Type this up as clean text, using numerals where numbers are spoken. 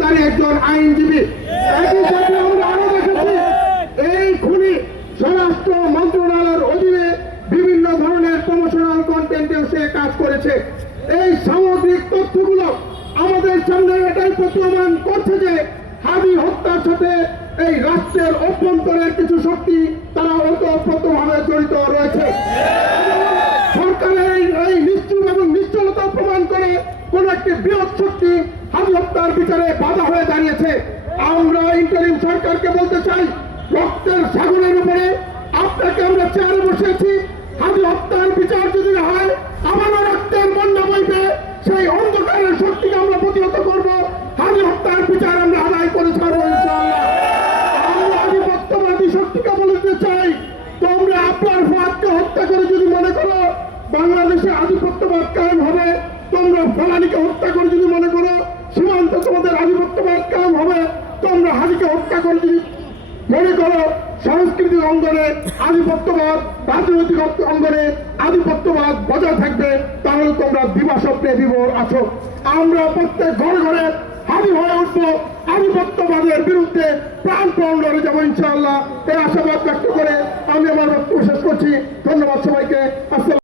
গ্রেপ্তারি একজন আইনজীবী। একই সাথে আমরা আরো দেখেছি এই খুনি স্বরাষ্ট্র মন্ত্রণালয়ের অধীনে বিভিন্ন ধরনের প্রমোশনাল কন্টেন্টে সে কাজ করেছে। এই সামগ্রিক তথ্যগুলো আমাদের সামনে এটাই প্রতীয়মান করছে যে হাদি হত্যার সাথে এই রাষ্ট্রের অভ্যন্তরের কিছু শক্তি তারা ওতপ্রোতভাবে জড়িত রয়েছে। সরকারের এই নিশ্চুপ এবং নিশ্চলতা প্রমাণ করে কোন একটি বৃহৎ শক্তি হাদি হত্যার বিচারে বাধা হয়ে দাঁড়িয়েছে। আমরা ইন্টারিম সরকারকে বলতে চাই, রক্তের সাগরের উপরে আপনাকে আমরা চেয়ারে বসেছি, হাদি হত্যার বিচার যদি না হয় আবারও রক্তের বন্যা বইবে। সেই অন্ধকারের শক্তিকে আমরা প্রতিহত করব, হাদি হত্যার বিচার আমরা আদায় করে ছাড়বো ইনশাআল্লাহ। আমরা আধিপত্যবাদী শক্তিকে বলতে চাই, তোমরা আপনার ফাঁদকে হত্যা করে যদি মনে করো বাংলাদেশে আধিপত্যবাদ কায়েম হবে, তোমরা ফলানিকে হত্যা করে যদি মনে করো সীমান্ত তোমাদের আধিপত্যবাদ কায়েম হবে, তোমরা হাদিকে হত্যা করে যদি মনে করো সাংস্কৃতিক অঙ্গনে আধিপত্যবাদ, রাজনৈতিক অঙ্গনে আধিপত্যবাদ বজায় থাকবে, তাহলে তোমরা দিবাস্বপ্নে বিভোর আছো। আমরা প্রত্যেক ঘরে ঘরে হাদি হয়ে উঠবো, আধিপত্যবাদের বিরুদ্ধে প্রাণপণ লড়ে যাবো ইনশাআল্লাহ। এই আশাবাদ ব্যক্ত করে আমি আমার বক্তব্য শেষ করছি। ধন্যবাদ সবাইকে। আসসালাম।